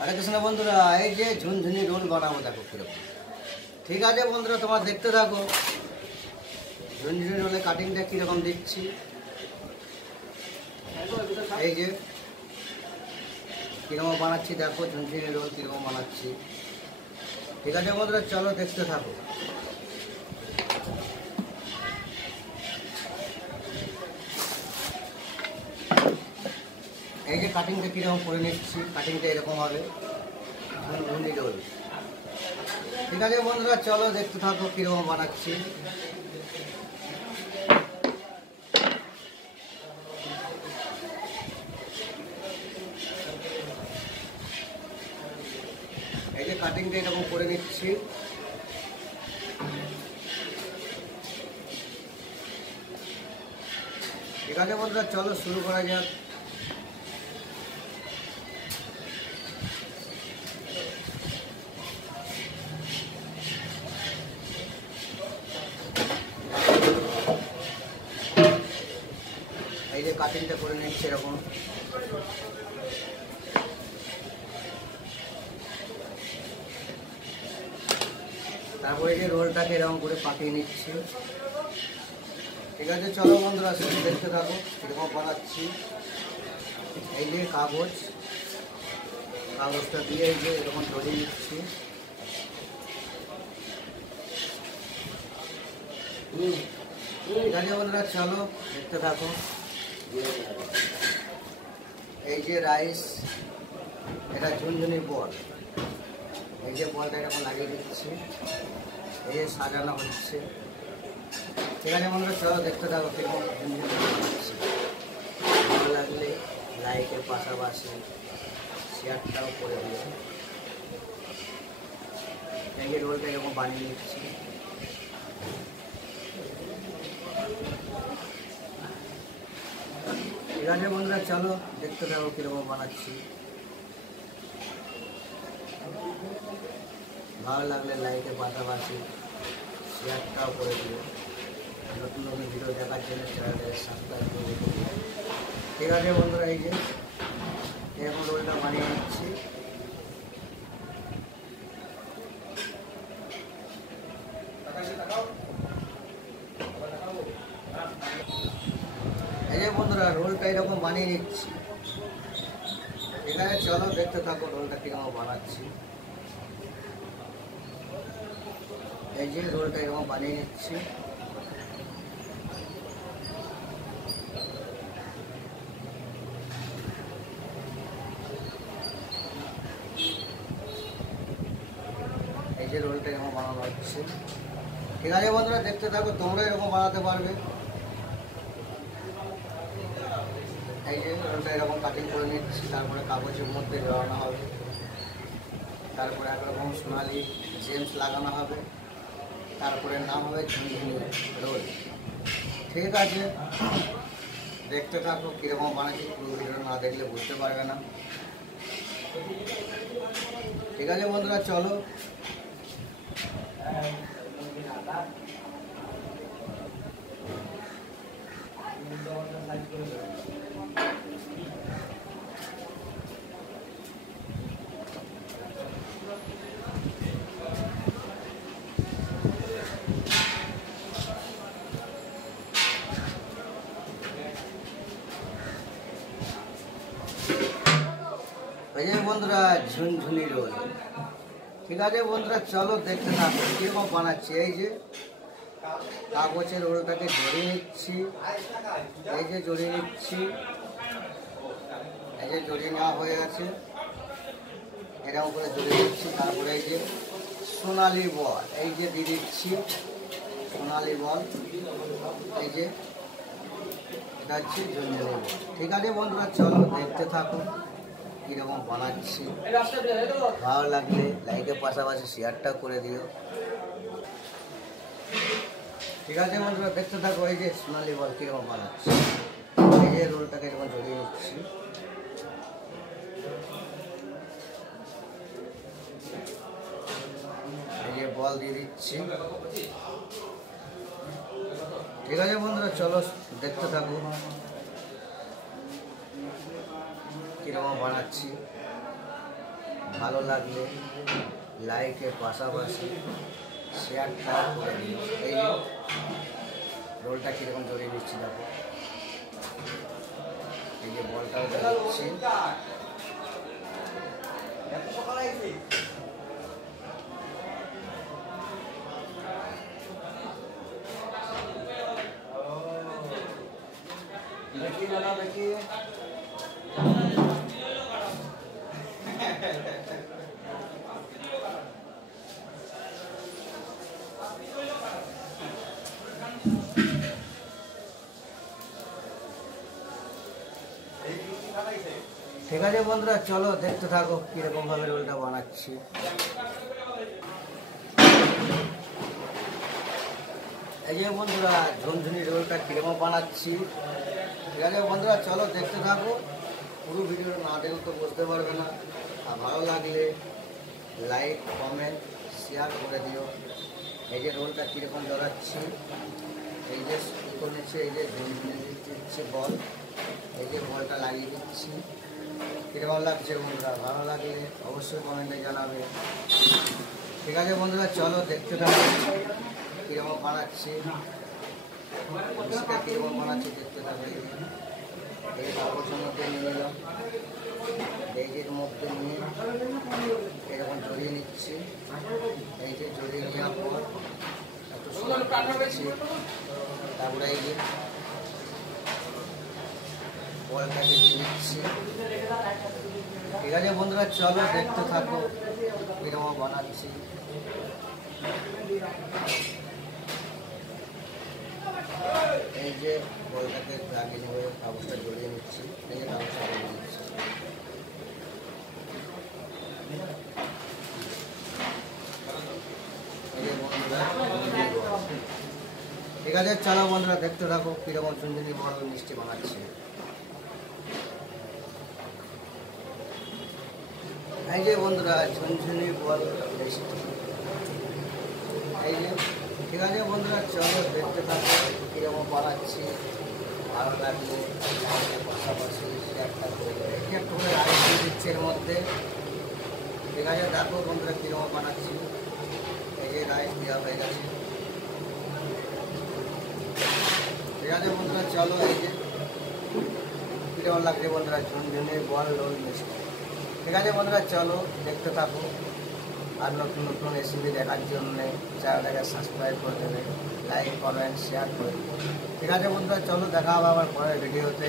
আরে কৃষ্ণ বন্ধুরা, এই যে ঝুনঝুনি রোল বানাবো, দেখো কিরকম। ঠিক আছে বন্ধুরা, তোমার দেখতে থাকো ঝুনঝুনি রোলে কাটিংটা কীরকম দিচ্ছি। এই যে কীরকম বানাচ্ছি দেখো, ঝুনঝুনি রোল কীরকম বানাচ্ছি। ঠিক আছে বন্ধুরা, চলো দেখতে থাকো। এই যে কাটিংটা কীরকম করে নিচ্ছি, কাটিংটা এরকম হবে ঝুনঝুনি রোল। ঠিক আছে বন্ধুরা, চলো দেখতে থাকো কীরকম বানাচ্ছি। এই যে কাটিংটা এরকম করে নিচ্ছি। ঠিক আছে বন্ধুরা, চলো শুরু করা যাক। এই যে কাটিংটা করে নিচ্ছি এরকম। তারপরে এই যে রোলটাকে এরকম করে পাকিয়ে নিচ্ছি। ঠিক আছে চলো বন্ধুরা, শুধু দেখতে থাকো এরকম বানাচ্ছি। এই যে কাগজটা দিয়ে এই যে এরকম ধরিয়ে নিচ্ছি। ঠিক আছে বন্ধুরা, চলো দেখতে থাকো। এই যে রাইস, এটা ঝুনঝুনি বল। এই যে বলটা এরকম লাগিয়ে দিচ্ছি, এই যে সাজানো হচ্ছে। ঠিক আছে বন্ধুরা, চলো দেখতে থাকো কিরকম ঝুনঝুনি হচ্ছে। ভালো লাগলে লাইকের পাশাপাশি শেয়ারটাও করে দিও। এই যে রোলটা এরকম বানিয়ে নিচ্ছি। ঠিক আছে বন্ধুরা, চলো দেখতে থাকো কীরকম বানাচ্ছি। ভালো লাগলে লাইকের পাশাপাশি শেয়ারটাও করে দিও। নতুন নতুন ভিডিও দেখার জন্য চ্যানেলটাকে সাবস্ক্রাইব করে দিও। ঠিক আছে বন্ধুরা, এই যে এরকম রোলটা বানিয়ে নিচ্ছি। এই যে বন্ধুরা, রোলটা এরকম বানিয়ে নিচ্ছি। ঠিক আছে চলো দেখতে থাকো রোলটা কীরকম বানাচ্ছি। এই যে রোলটা এরকম বানিয়ে নিচ্ছি। এই যে রোলটা এরকম বানানো হচ্ছে। ঠিক আছে বন্ধুরা, দেখতে থাকো, তোমরা এরকম বানাতে পারবে। এই যে রোলটা এরকম কাটিং করে নিচ্ছি, তারপরে কাগজের মধ্যে জড়ানো হবে, তারপরে একরকম সোনালি জেমস লাগানো হবে, তারপরে নাম হবে ঝুনঝুনি রোল। ঠিক আছে, দেখতে থাকো কীরকম বানাচ্ছি। পুরো ভিডিও না দেখলে বুঝতে পারবে না। ঠিক আছে বন্ধুরা, চলো। এই যে বন্ধুরা, ঝুনঝুনি রোল। ঠিক আছে বন্ধুরা, চলো দেখতে থাকো কীরকম বানাচ্ছি। এই যে কাগজের রোলটাকে জড়িয়ে নিচ্ছি। এই যে জড়িয়ে নিচ্ছি। এই যে জড়িয়ে নেওয়া হয়ে গেছে, এরকম করে জড়িয়ে নিচ্ছি। তারপরে এই যে সোনালি বল, এই যে দিয়ে দিচ্ছি সোনালি বল। এই যে এটা হচ্ছে ঝুনঝুনি বল। ঠিক আছে বন্ধুরা, চলো দেখতে থাকো কীরকম বানাচ্ছি। ভালো লাগলে লাইকের পাশাপাশি শেয়ারটাও করে দিও। ঠিক আছে বন্ধুরা, দেখতে থাকো। এই যে সোনালি বল কীরকম বানাচ্ছি। এই যে রোলটাকে এরকম জড়িয়ে নিচ্ছি। এই যে বল দিয়ে দিচ্ছি। ঠিক আছে বন্ধুরা, চলো দেখতে থাকো কীরকম বানাচ্ছি। ভালো লাগলে লাইকের পাশাপাশি শেয়ারটা করে দিও। এই রোলটা কীরকম জড়িয়ে দিচ্ছি দেখো, এই যে বলটাও দিচ্ছি। দেখি দাদা দেখি, ঠিক আছে বন্ধুরা, চলো দেখতে থাকো কিরকম ভাবে রোলটা বানাচ্ছি। এই যে বন্ধুরা ঝুনঝুনি রোলটা কিরকম বানাচ্ছি। ঠিক আছে বন্ধুরা, চলো দেখতে থাকো। পুরো ভিডিওটা না দেখলে তো বুঝতে পারবে না। আর ভালো লাগলে লাইক কমেন্ট শেয়ার করে দিও। এই যে রোলটা কীরকম জড়াচ্ছি, এই যে নিচ্ছি, এই যে ঝুনঝুনি দিচ্ছি বল, এই যে বলটা লাগিয়ে দিচ্ছি। কীরকম লাগছে বন্ধুরা? ভালো লাগলে অবশ্যই কমেন্টে জানাবে। ঠিক আছে বন্ধুরা, চলো দেখতে থাকো কীরকম বানাচ্ছি, কীরকম বানাচ্ছি দেখতে থাকো। এই কাগজের মধ্যে নিয়ে নিলাম, বেগের মধ্যে নিয়ে এরকম জড়িয়ে নিচ্ছি। এই যে জড়িয়ে নেওয়ার পর একটু নিচ্ছি, তারপরে এই যে বলটাকে দিয়ে দিচ্ছি। ঠিক আছে বন্ধুরা, চলো দেখতে থাকো কিরকম বানাচ্ছি। এই যে বলটাকে লাগিয়ে নেবে, কাগজটা জড়িয়ে নিচ্ছি, এই যে কাগজটা জড়িয়ে নিচ্ছি। এই যে বন্ধুরা, ঠিক আছে চলো বন্ধুরা দেখতে থাকো কিরকম ঝুনঝুনি বড় মিষ্টি বানাচ্ছি। এই যে বন্ধুরা ঝুনঝুনি বল মিষ্টি, এই যে। ঠিক আছে বন্ধুরা, চলো দেখতে থাকো কীরকম বানাচ্ছি। ভালো লাগলে পাশাপাশি একটা করে রাইস দিয়ে দিচ্ছি এর মধ্যে। ঠিক আছে, দেখো বন্ধুরা কীরকম বানাচ্ছি। এই যে রাইস দেওয়া হয়ে গেছে। ঠিক আছে বন্ধুরা, চলো এই যে কীরকম লাগছে বন্ধুরা ঝুনঝুনি বল রোল মিষ্টি। ঠিক আছে বন্ধুরা, চলো দেখতে থাকো। আর নতুন নতুন রেসিপি দেখার জন্য চ্যানেলটাকে সাবস্ক্রাইব করে দেবে, লাইক কমেন্ট শেয়ার করে দেবে। ঠিক আছে বন্ধুরা, চলো দেখা হবে আবার পরের ভিডিওতে।